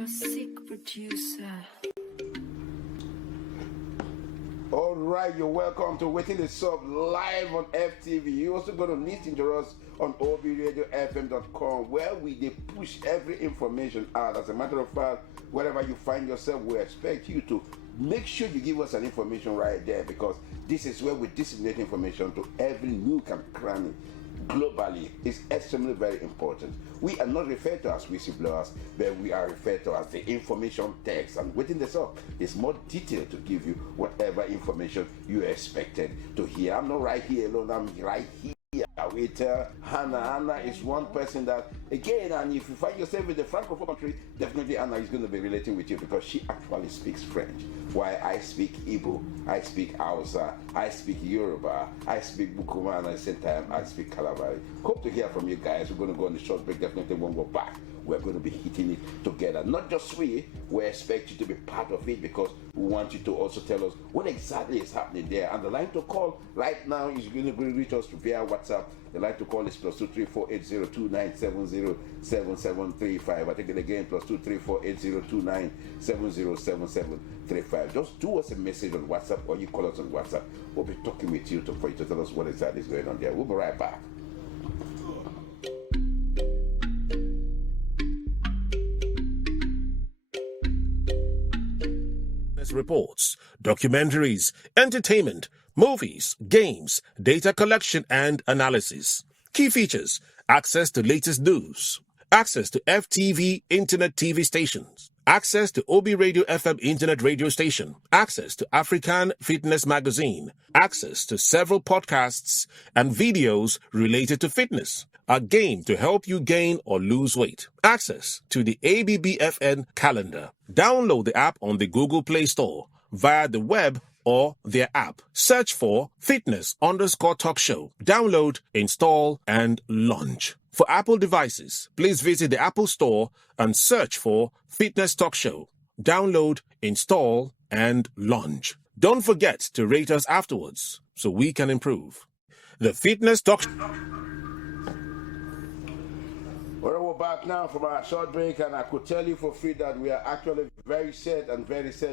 You're a sick producer. All right, you're welcome to Wetin Dey Sup live on FTV. You're also going to listen to us on obradiofm.com, where we push every information out. As a matter of fact, wherever you find yourself, we expect you to make sure you give us an information right there, because this is where we disseminate information to every nook and cranny globally. Is extremely very important. We are not referred to as whistleblowers, but we are referred to as the information text. And Wetin Dey Sup is more detailed to give you whatever information you expected to hear. I'm not right here alone, I'm right here with Hannah. Hannah is one person that, again, and if you find yourself in the Francophone country, definitely Hannah is going to be relating with you, because she actually speaks French. While I speak Igbo, I speak Hausa, I speak Yoruba, I speak Bukuma, and at the same time, I speak Kalabari. Hope to hear from you guys. We're going to go on the short break. Definitely when we're back, we're going to be hitting it together. Not just we expect you to be part of it, because we want you to also tell us what exactly is happening there. And the line to call right now is going to reach us via WhatsApp. The line to call is +2348029707735. I take it again, +2348029707735. Just do us a message on WhatsApp, or you call us on WhatsApp. We'll be talking with you for you to tell us what exactly is going on there. We'll be right back. Reports, documentaries, entertainment, movies, games, data collection and analysis. Key features: access to latest news, access to FTV internet TV stations, access to OB Radio FM internet radio station, access to African Fitness Magazine, access to several podcasts and videos related to fitness, a game to help you gain or lose weight, access to the ABBFN calendar. Download the app on the Google Play Store, via the web or their app. Search for Fitness_Talk Show. Download, install, and launch. For Apple devices, please visit the Apple Store and search for Fitness Talk Show. Download, install, and launch. Don't forget to rate us afterwards so we can improve. The Fitness Talk Show. Well, we're back now from our short break, and I could tell you for free that we are actually very set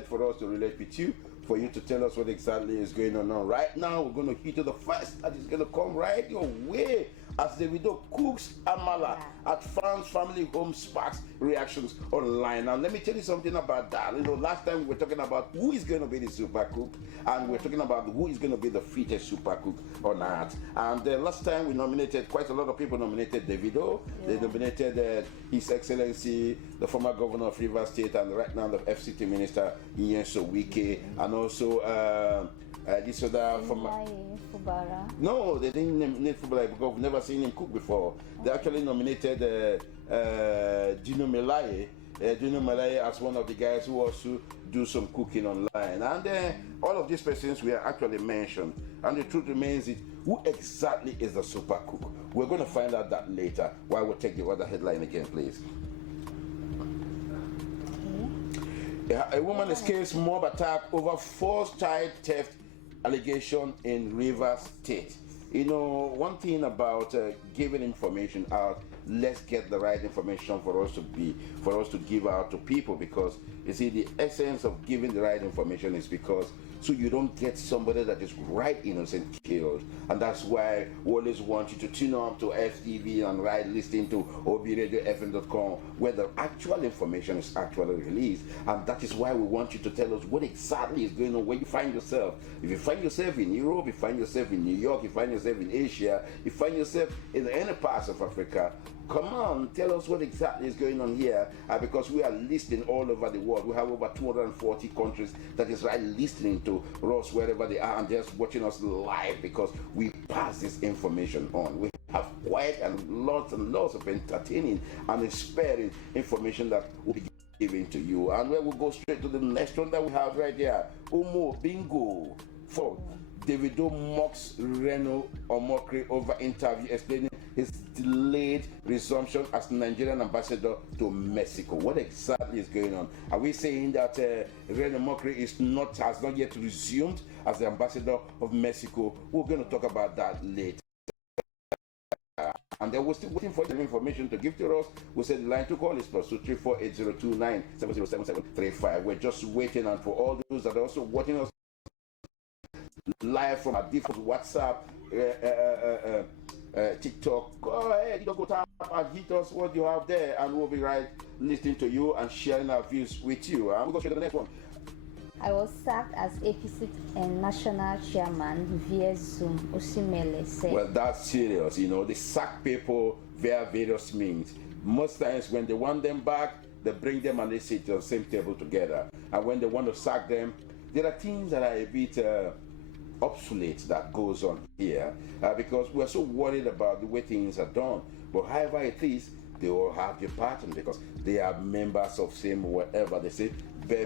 for us to relate with you, for you to tell us what exactly is going on. Right now, we're going to hit to the first that is going to come right your way, as the widow cooks amala at Fans Family Home Sparks reactions online. Now, let me tell you something about that. Last time we were talking about who is going to be the super cook, and we're talking about who is going to be the fittest super cook or not. And last time we nominated, quite a lot of people nominated Davido. Yeah. They nominated His Excellency, the former governor of Rivers State, and right now the FCT Minister, Nyeso Wike, and also this other from Fubara. No, they didn't nominate Fubara because we've never seen him cook before. They actually nominated Dino Melaye. Dino Melaye as one of the guys who also do some cooking online. And all of these persons were actually mentioned. And the truth remains is, who exactly is the super cook? We're going to find out that later. While we take the other headline again, please. A woman escapes mob attack over forced child theft allegation in Rivers State. One thing about giving information out, let's get the right information for us to give out to people, because you see, the essence of giving the right information is because so you don't get somebody that is right innocent killed. And that's why we always want you to tune up to FTV and listening to obradiofm.com, where the actual information is actually released. And that is why we want you to tell us what exactly is going on where you find yourself. If you find yourself in Europe, you find yourself in New York, you find yourself in Asia, you find yourself in any parts of Africa, come on, tell us what exactly is going on here, because we are listening all over the world. We have over 240 countries that is listening to us wherever they are and just watching us live, because we pass this information on. We have quite and lots of entertaining and inspiring information that will be given to you. And we will go straight to the next one that we have right here. Umo Bingo for Davido mocks Reno Omokri over interview explaining his delayed resumption as Nigerian ambassador to Mexico. What exactly is going on? Are we saying that Reno Omokri has not yet resumed as the ambassador of Mexico? We're going to talk about that later. And then we're still waiting for the information to give to us. We said the line to call is +2348029707735. We're just waiting, and for all those that are also watching us live from our different WhatsApp, TikTok, go ahead, go tap and hit us what you have there, and we'll be right listening to you and sharing our views with you. We'll go to the next one. I was sacked as APC and national chairman via Zoom, Osimele said. Well, that's serious. They sack people via various means. Most times when they want them back, they bring them and they sit on the same table together. And when they want to sack them, there are things that are a bit obsolete that goes on here because we're so worried about the way things are done. But however it is, they all have their pattern because they are members of same whatever they say,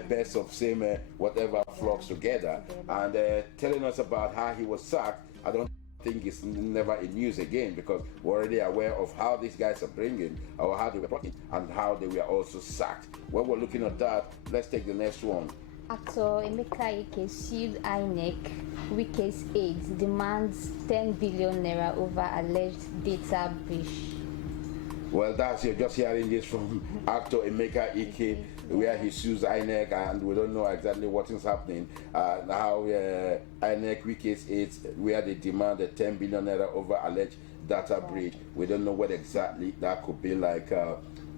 best of same whatever flocks together. And telling us about how he was sacked, I don't think it's never in news again because we're already aware of how these guys are bringing or how they were talking and how they were also sacked. When we're looking at that, let's take the next one. Actor Emeka Ike sued INEC, Wike's aides, demands 10 billion naira over alleged data breach. Well, you're just hearing this from actor Emeka Ike, where he sues INEC, and we don't know exactly what is happening. Now, INEC, Wike's aides, where they demand the 10 billion naira over alleged data breach. We don't know what exactly that could be like.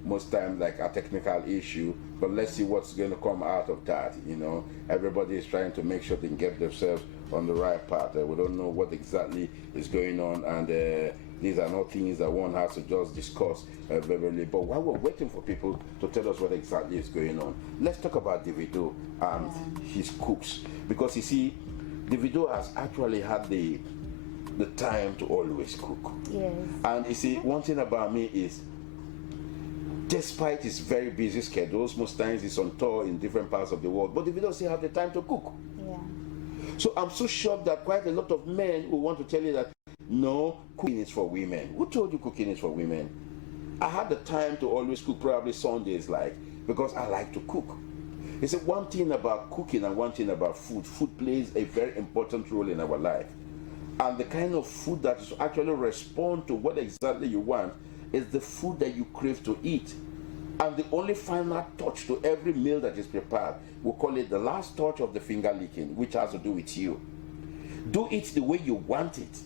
Most times like a technical issue, but let's see what's going to come out of that. Everybody is trying to make sure they can get themselves on the right path. We don't know what exactly is going on, and these are not things that one has to just discuss verbally. But while we're waiting for people to tell us what exactly is going on, let's talk about Davido and his cooks, because you see, Davido has actually had the time to always cook. Yes. And you see, one thing about me is, despite his very busy schedules, most times he's on tour in different parts of the world, but Davido still have the time to cook. Yeah. So I'm so shocked that quite a lot of men who want to tell you that no, cooking is for women. Who told you cooking is for women? I had the time to always cook, probably Sundays, because I like to cook. It's one thing about cooking and one thing about food. Food plays a very important role in our life. And the kind of food that is actually respond to what exactly you want is the food that you crave to eat. And the only final touch to every meal that is prepared, we call it the last touch of the finger licking, which has to do with you. Do it the way you want it.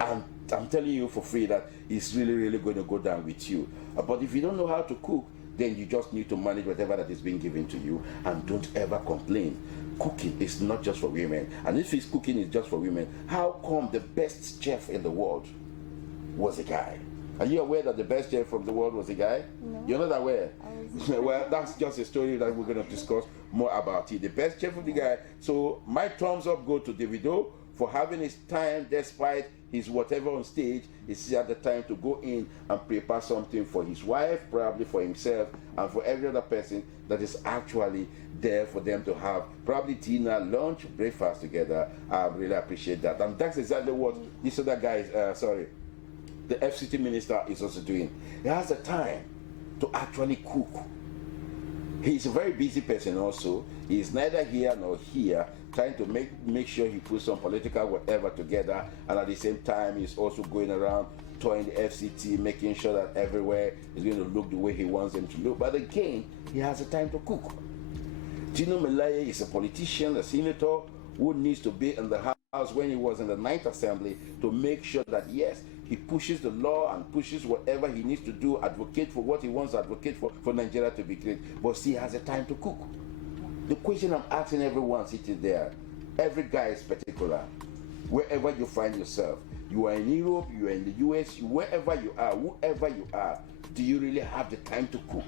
And I'm telling you for free that it's really, really going to go down with you. But if you don't know how to cook, then you just need to manage whatever that is being given to you, and don't ever complain. Cooking is not just for women. And if it's cooking is just for women, how come the best chef in the world was a guy? Are you aware that the best chef from the world was a guy? No. You're not aware? Well, that's just a story that we're going to discuss more about it. The best chef of the guy. So my thumbs up go to Davido for having his time despite his whatever on stage. He still had the time to go in and prepare something for his wife, probably for himself, and for every other person that is actually there for them to have probably dinner, lunch, breakfast together. I really appreciate that. And that's exactly what this other guy the FCT minister is also doing. He has the time to actually cook. He's a very busy person also. He's neither here nor here, trying to make sure he puts some political whatever together, and at the same time he's also going around touring the FCT, making sure that everywhere is going to look the way he wants them to look. But again, he has the time to cook. Tino Melaye is a politician, a senator, who needs to be in the house when he was in the 9th Assembly to make sure that yes, he pushes the law and pushes whatever he needs to do, advocate for what he wants to advocate for Nigeria to be great. But he has a time to cook. The question I'm asking everyone sitting there, every guy is particular, wherever you find yourself, you are in Europe, you are in the US, wherever you are, whoever you are, do you really have the time to cook?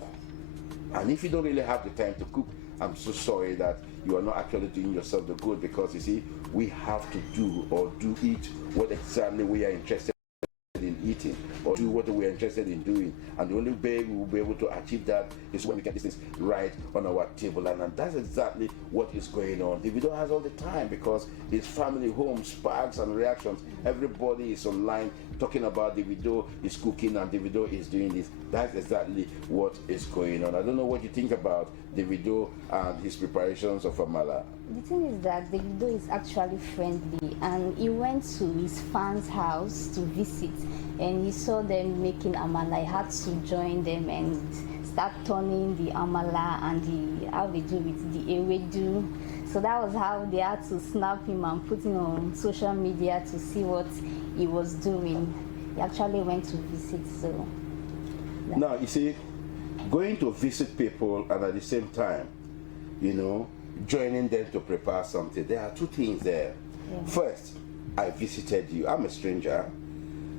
And if you don't really have the time to cook, I'm so sorry that you are not actually doing yourself the good, because you see, we have to do eat what exactly we are interested in eating, or do what we're interested in doing. And the only way we will be able to achieve that is when we get these things right on our table. And that's exactly what is going on. Davido has all the time because his family, home, sparks and reactions, everybody is online talking about Davido is cooking and Davido is doing this. That's exactly what is going on. I don't know what you think about Davido and his preparations of Amala. The thing is that Davido is actually friendly, and he went to his fan's house to visit, and he saw them making amala. He had to join them and start turning the amala and the how they do it, the ewedu. So that was how they had to snap him and put him on social media to see what he was doing. He actually went to visit. So now you see, going to visit people and at the same time, joining them to prepare something. There are two things there. Yeah. First, I visited you. I'm a stranger,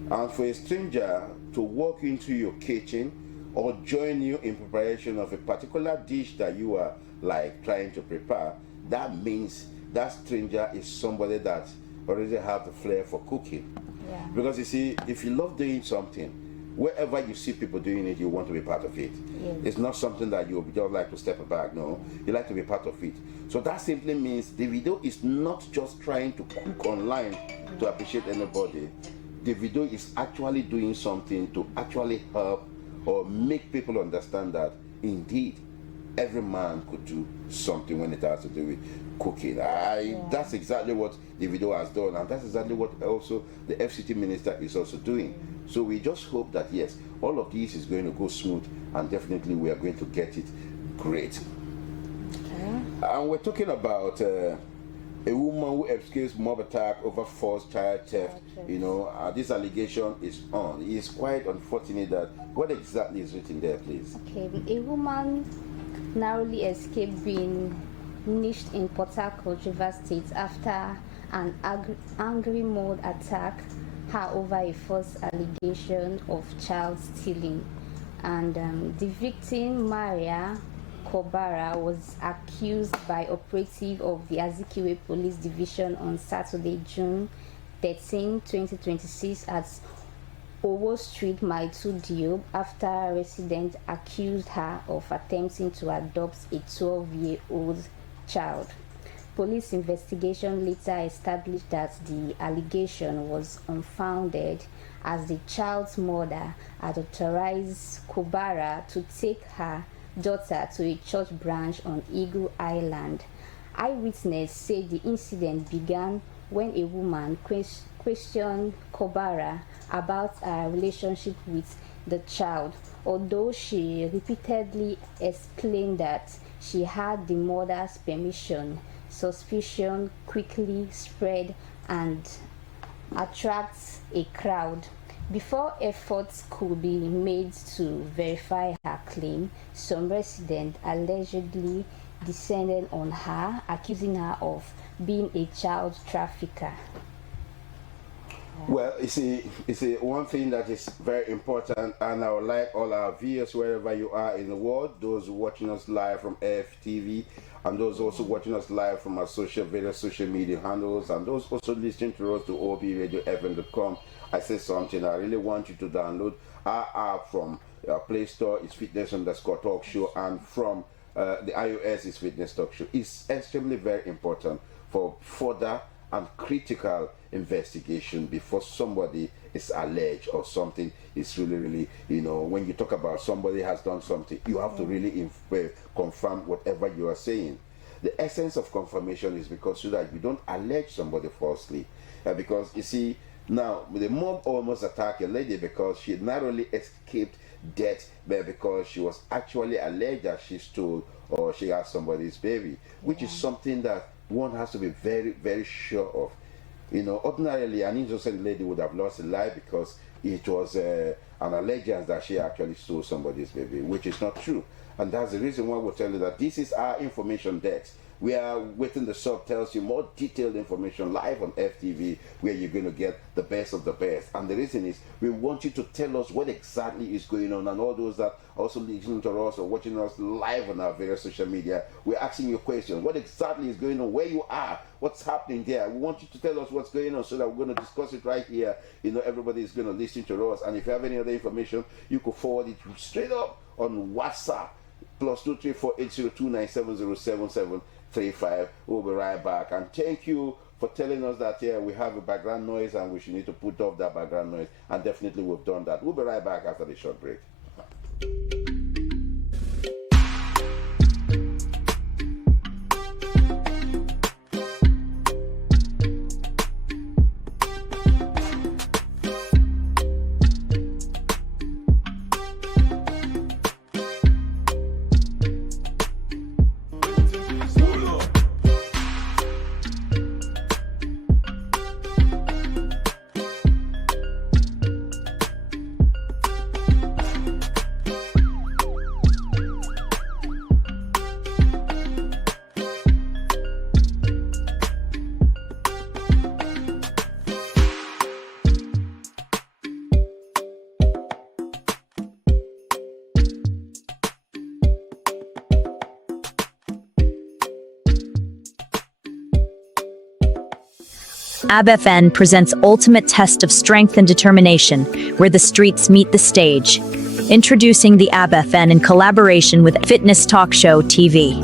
and for a stranger to walk into your kitchen or join you in preparation of a particular dish that you are like trying to prepare, that means that stranger is somebody that already have the flair for cooking. yeah, Because you see, if you love doing something, wherever you see people doing it, you want to be part of it. Yes. It's not something that you just like to step back. No, you like to be part of it. So that simply means the video is not just trying to cook online to appreciate anybody. The video is actually doing something to actually help or make people understand that indeed every man could do something when it has to do with cooking. That's exactly what the video has done, and that's exactly what also the FCT minister is also doing. So we just hope that yes, all of this is going to go smooth, and definitely we are going to get it great. okay. And we're talking about a woman who escapes mob attack over forced child theft. This allegation is on. It's quite unfortunate that. What exactly is written there, please? Okay, a woman narrowly escaped being niched in Port Harcourt, Rivers State after an angry mob attack her over a false allegation of child stealing. And the victim, Maria Kobara, was accused by operative of the Azikiwe Police Division on Saturday, June 13, 2026 at Owo Street, Maitu Diop, after a resident accused her of attempting to adopt a 12-year-old child. Police investigation later established that the allegation was unfounded, as the child's mother had authorized Kobara to take her daughter to a church branch on Eagle Island. Eyewitness said the incident began when a woman questioned Kobara about her relationship with the child, although she repeatedly explained that she had the mother's permission. Suspicion quickly spread and attracts a crowd. Before efforts could be made to verify her claim, some residents allegedly descended on her, accusing her of being a child trafficker. Well, you see, one thing that is very important, and I would like all our viewers, wherever you are in the world, those watching us live from AFTV, and those also watching us live from our social media handles, and those also listening to us to obradiofm.com, I say something. I really want you to download our app from Play Store. It's fitness_talk show, and from the iOS is fitness talk show. It's extremely very important for further and critical investigation before somebody is alleged or something is really, when you talk about somebody has done something, you have to really confirm whatever you are saying. The essence of confirmation is because so that you don't allege somebody falsely. Because you see, now the mob almost attacked a lady because she narrowly escaped death, but because she was actually alleged that she stole or she had somebody's baby, which is something that one has to be very, very sure of. Ordinarily, an innocent lady would have lost a life because it was an allegation that she actually stole somebody's baby, which is not true. And that's the reason why we'll tell you that this is our information desk. We are Wetin Dey Sup tells you more detailed information live on FTV, where you're going to get the best of the best. And the reason is we want you to tell us what exactly is going on, and all those that also listening to us or watching us live on our various social media, we're asking you questions. What exactly is going on? Where you are? What's happening there? We want you to tell us what's going on so that we're going to discuss it right here. Everybody is going to listen to us. And if you have any other information, you could forward it straight up on WhatsApp. +2348029707735. We'll be right back. And thank you for telling us that we have a background noise and we should need to put off that background noise. And definitely we've done that. We'll be right back after the short break. ABFN presents ultimate test of strength and determination, where the streets meet the stage. Introducing the ABFN in collaboration with Fitness Talk Show TV.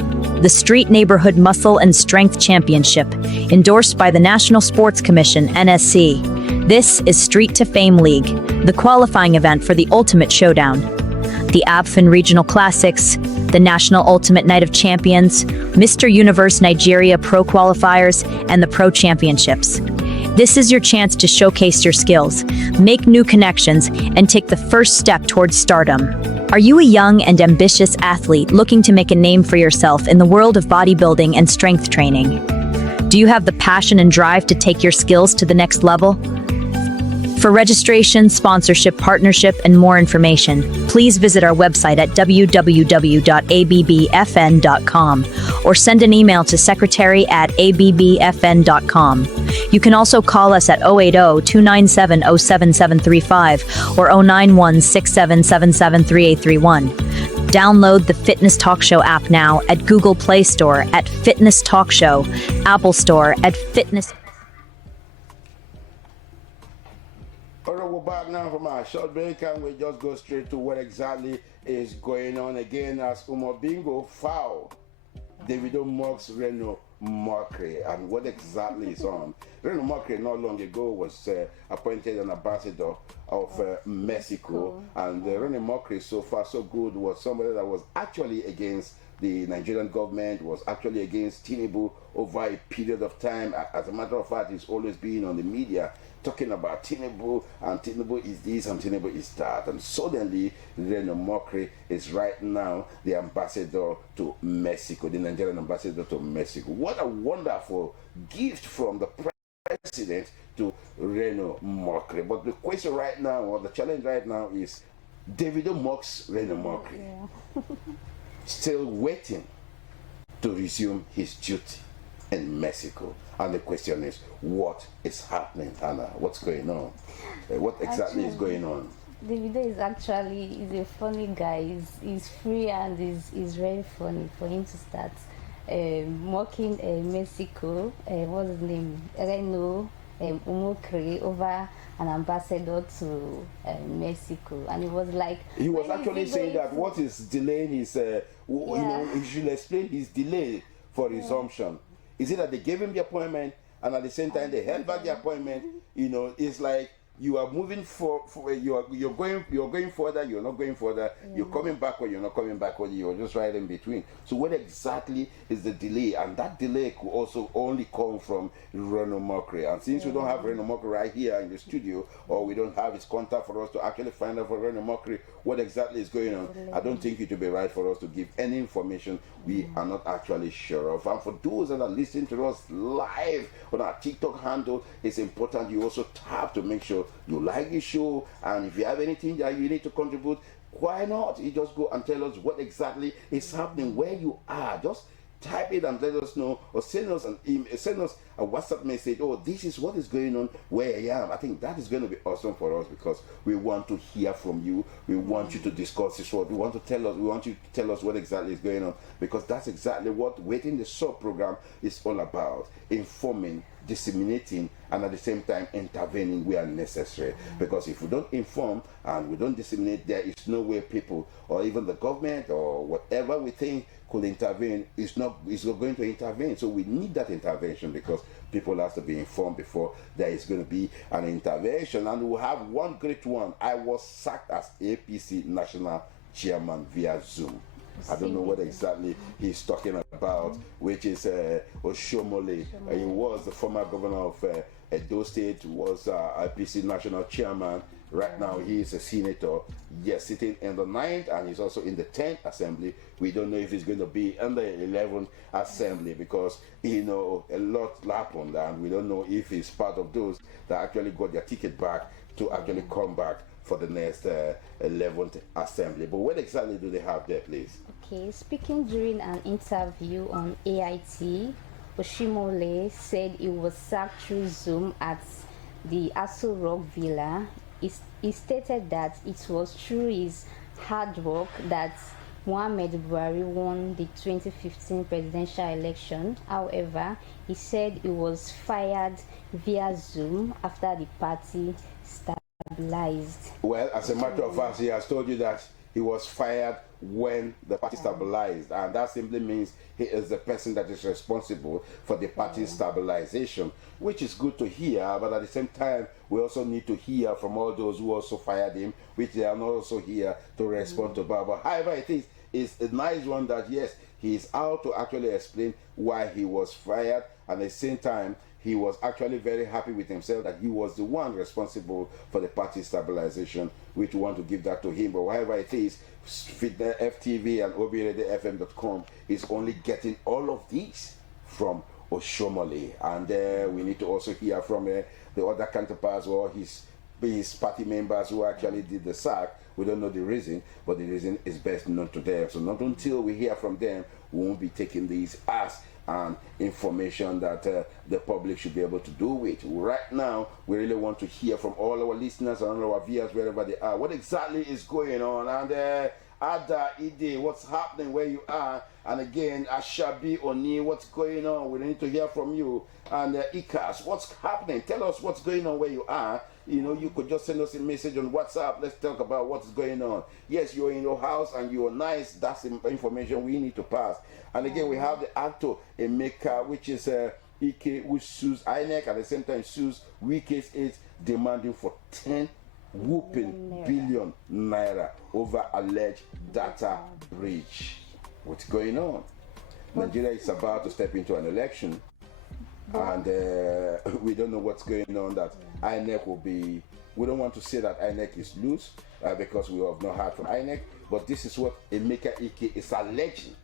The Street Neighborhood Muscle and Strength Championship, endorsed by the National Sports Commission, NSC. This is Street to Fame League, the qualifying event for the Ultimate Showdown. The ABFN Regional Classics, the National Ultimate Night of Champions, Mr. Universe Nigeria Pro Qualifiers, and the Pro Championships. This is your chance to showcase your skills, make new connections, and take the first step towards stardom. Are you a young and ambitious athlete looking to make a name for yourself in the world of bodybuilding and strength training? Do you have the passion and drive to take your skills to the next level? For registration, sponsorship, partnership, and more information, please visit our website at www.abbfn.com or send an email to secretary@abbfn.com. You can also call us at 080-297-07735 or 091-6777-3831. Download the Fitness Talk Show app now at Google Play Store at Fitness Talk Show, Apple Store at Fitness. Alright, we're back now from our short break and we just go straight to what exactly is going on again as Bingo foul Davido mocks Reno Mockery and what exactly is on. Reno Mockery not long ago was appointed an ambassador of Mexico, and Reno Mockery, so far so good, was somebody that was actually against the Nigerian government, was actually against Tinubu over a period of time. As a matter of fact, he's always been on the media talking about Tinubu, and Tinubu is this and Tinubu is that, and suddenly Reno Mockery is right now the ambassador to Mexico, the Nigerian ambassador to Mexico. What a wonderful gift from the president to Reno Mockery. But the question right now, or the challenge right now, is Davido mocks Reno Mockery, still waiting to resume his duty in Mexico. And the question is, what is happening, Anna? What's going on? What exactly is going on? Davido is actually a funny guy. He's free and is very funny for him to start mocking Mexico. What's his name? Reno Mockery over an ambassador to Mexico, and it was like he was actually saying that what is delaying his you know, he should explain his delay for resumption. Is it that they gave him the appointment and at the same time they held back the appointment? You know, it's like you are moving for you're going further, you're not going further, you're coming backward, you're not coming backward, you're just right in between. So what exactly is the delay? And that delay could also only come from Reno Mockery. And since we don't have Reno Mockery right here in the studio, or we don't have his contact for us to actually find out for Reno Mockery what exactly is going on, I don't think it would be right for us to give any information we are not actually sure of. And for those that are listening to us live on our TikTok handle, it's important you also tap to make sure you like the show, and if you have anything that you need to contribute, why not? You just go and tell us what exactly is happening where you are. Just type it and let us know, or send us an email, send us a WhatsApp message. Oh, this is what is going on where I am. I think that is going to be awesome for us, because we want to hear from you. We want you to discuss this. What we want to tell us. We want you to tell us what exactly is going on, because that's exactly what Wetin Dey Sup program is all about: informing, disseminating, and at the same time intervening where necessary. Because if we don't inform and we don't disseminate, there is no way people or even the government or whatever we think could intervene is not going to intervene. So we need that intervention, because people have to be informed before there is going to be an intervention. And we'll have one great one. I was sacked as APC national chairman via Zoom. I don't know what exactly he's talking about, which is Oshomole. He was the former governor of Edo State, was IPC national chairman. Right now he is a senator, yes, sitting in the 9th, and he's also in the 10th assembly. We don't know if he's going to be in the 11th assembly, because you know a lot happened, and we don't know if he's part of those that actually got their ticket back to actually come back for the next 11th assembly. But what exactly do they have there, please? Okay, speaking during an interview on AIT, Oshimole said he was sacked through Zoom at the Aso Rock Villa. He stated that it was through his hard work that Muhammad Buhari won the 2015 presidential election. However, he said he was fired via Zoom after the party stabilized. Well, as a matter of fact, he has told you that he was fired when the party stabilized, and that simply means he is the person that is responsible for the party stabilization, which is good to hear. But at the same time, we also need to hear from all those who also fired him, which they are not also here to respond to. But however it is, it's a nice one that yes, he is out to actually explain why he was fired, and at the same time he was actually very happy with himself that he was the one responsible for the party stabilization, which we want to give that to him. But whatever it is, FTV and OBRadioFM.com is only getting all of these from Oshomole, and we need to also hear from the other counterparts or his party members who actually did the sack. We don't know the reason, but the reason is best known to them. So not until we hear from them, we won't be taking these as and information that the public should be able to do with. Right now, we really want to hear from all our listeners and all our viewers wherever they are. What exactly is going on? And Ada, Ide, what's happening where you are? And again, Ashabi, Oni, what's going on? We need to hear from you. And Ikas, what's happening? Tell us what's going on where you are. You know, you could just send us a message on WhatsApp. Let's talk about what's going on. Yes, you're in your house and you're nice. That's the information we need to pass. And again, we have the actor Emeka, which is Ike, which sues INEC. At the same time, sues Wike's is demanding for 10 whooping billion naira over alleged data breach. What's going on? Nigeria is about to step into an election, and we don't know what's going on. That INEC will be. We don't want to say that INEC is loose because we have not heard from INEC. But this is what Emeka Ike is alleging.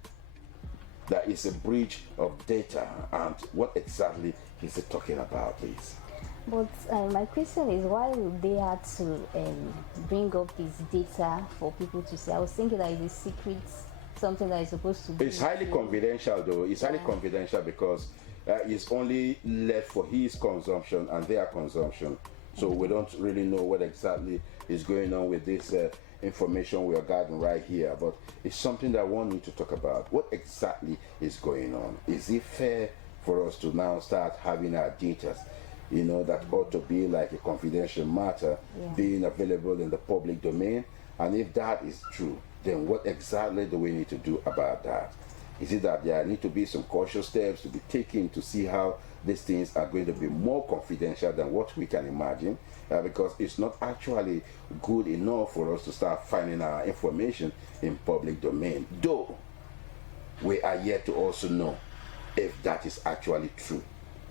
That is a breach of data, and what exactly is he talking about, please? But my question is, why would they have to bring up this data for people to see? I was thinking that it's a secret, something that is supposed to be. It's highly confidential, though. It's highly confidential because it's only left for his consumption and their consumption. So we don't really know what exactly is going on with this information we are gathering right here. But it's something that one need to talk about. What exactly is going on? Is it fair for us to now start having our data, you know, that ought to be like a confidential matter, being available in the public domain? And if that is true, then what exactly do we need to do about that? Is it that there need to be some cautious steps to be taken to see how these things are going to be more confidential than what we can imagine? Because it's not actually good enough for us to start finding our information in public domain, though we are yet to also know if that is actually true,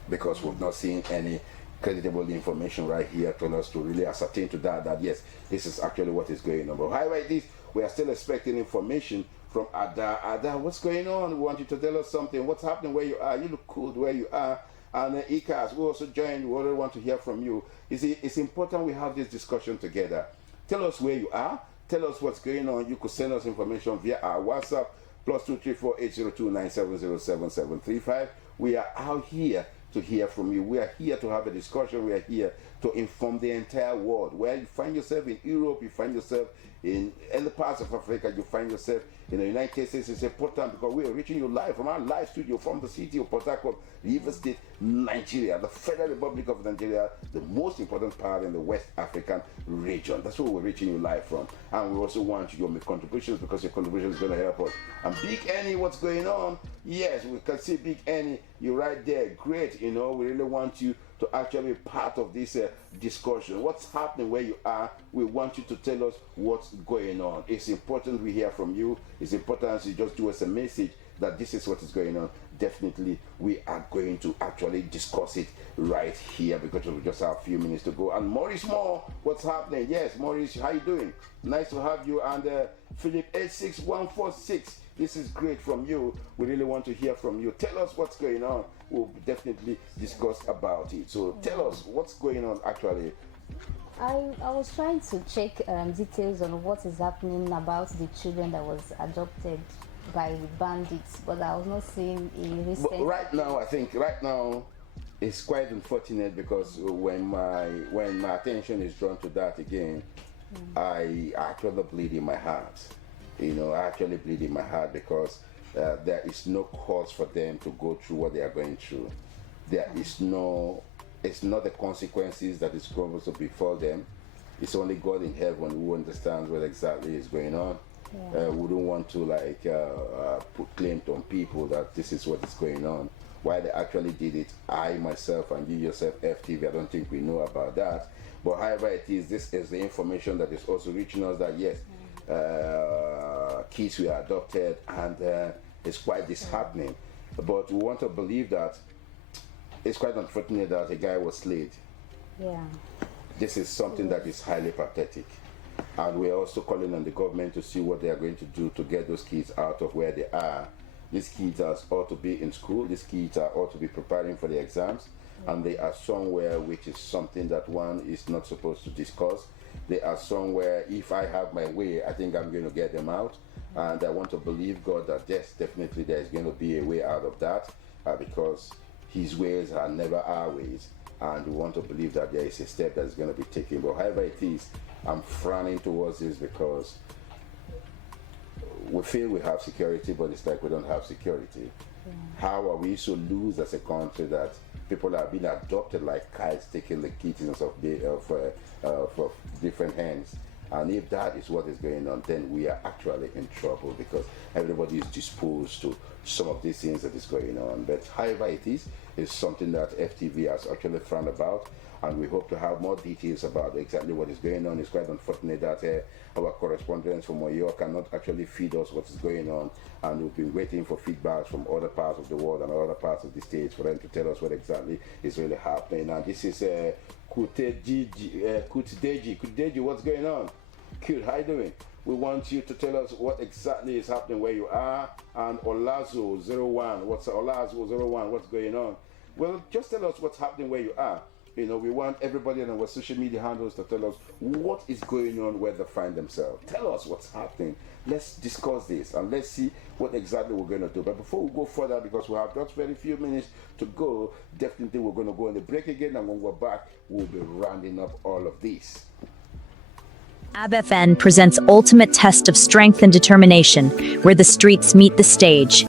because we've not seen any credible information right here to us to really ascertain to that yes, this is actually what is going on. But however it is, we are still expecting information from Ada. Ada, what's going on? We want you to tell us something. What's happening where you are? You look cool where you are. And Ikas, we also joined. We already want to hear from you. You see, it's important we have this discussion together. Tell us where you are. Tell us what's going on. You could send us information via our WhatsApp, +234-802-9707735. We are out here to hear from you. We are here to have a discussion. We are here to inform the entire world. Where you find yourself in Europe, you find yourself in other parts of Africa, you find yourself in the United States. It's important because we are reaching you live from our live studio from the city of Port Harcourt, River State, Nigeria, the Federal Republic of Nigeria, the most important part in the West African region. That's where we're reaching you live from. And we also want your contributions, because your contribution is going to help us. And Big Annie, what's going on? Yes, we can see Big Annie. You're right there. Great. You know, we really want you to actually be part of this discussion. What's happening where you are? We want you to tell us what's going on. It's important we hear from you. It's important you just do us a message that this is what is going on. Definitely we are going to actually discuss it right here, because we just have a few minutes to go. And Maurice Moore, what's happening? Yes, Maurice, how you doing? Nice to have you. And Philip 86146, this is great from you. We really want to hear from you. Tell us what's going on. We'll definitely discuss about it. So tell us what's going on actually. I was trying to check details on what is happening about the children that was adopted by the bandits, but I was not seeing a recent. But right now, I think it's quite unfortunate, because when my attention is drawn to that again, I actually bleed in my heart. I actually bleed in my heart because there is no cause for them to go through what they are going through. There is no, it's not the consequences that is going to befall them. It's only God in heaven who understands what exactly is going on. We don't want to put claim on people that this is what is going on. Why they actually did it, I myself and you yourself, FTV, I don't think we know about that. But however it is, this is the information that is also reaching us that yes, kids were adopted, and it's quite disheartening. But we want to believe that it's quite unfortunate that a guy was slayed. Yeah. This is something that is highly pathetic. And we're also calling on the government to see what they are going to do to get those kids out of where they are. These kids ought to be in school. These kids ought to be preparing for the exams. And they are somewhere which is something that one is not supposed to discuss. They are somewhere, if I have my way, I think I'm going to get them out. And I want to believe God that yes, definitely there is going to be a way out of that because His ways are never our ways. And we want to believe that there is a step that is going to be taken. But however it is, I'm frowning towards this because we feel we have security, but it's like we don't have security. How are we so loose as a country that people are being adopted like kites, taking the kittens of different hands? And if that is what is going on, then we are actually in trouble because everybody is disposed to some of these things that is going on. But however it is, it's something that FTV has actually frowned about, and we hope to have more details about exactly what is going on. It's quite unfortunate that our correspondents from Oyo cannot actually feed us what is going on, and we've been waiting for feedbacks from other parts of the world and other parts of the states for them to tell us what exactly is really happening. And this is Kutedeji. Kutedeji, what's going on? Cute, how you doing? We want you to tell us what exactly is happening where you are. And Olazo01, Olazo01, what's going on? Well, just tell us what's happening where you are. We want everybody on our social media handles to tell us what is going on where they find themselves. Tell us what's happening. Let's discuss this and let's see what exactly we're going to do. But before we go further, because we have just very few minutes to go, definitely we're going to go on the break again. And when we're back, we'll be rounding up all of this. ABFN presents ultimate test of strength and determination, where the streets meet the stage.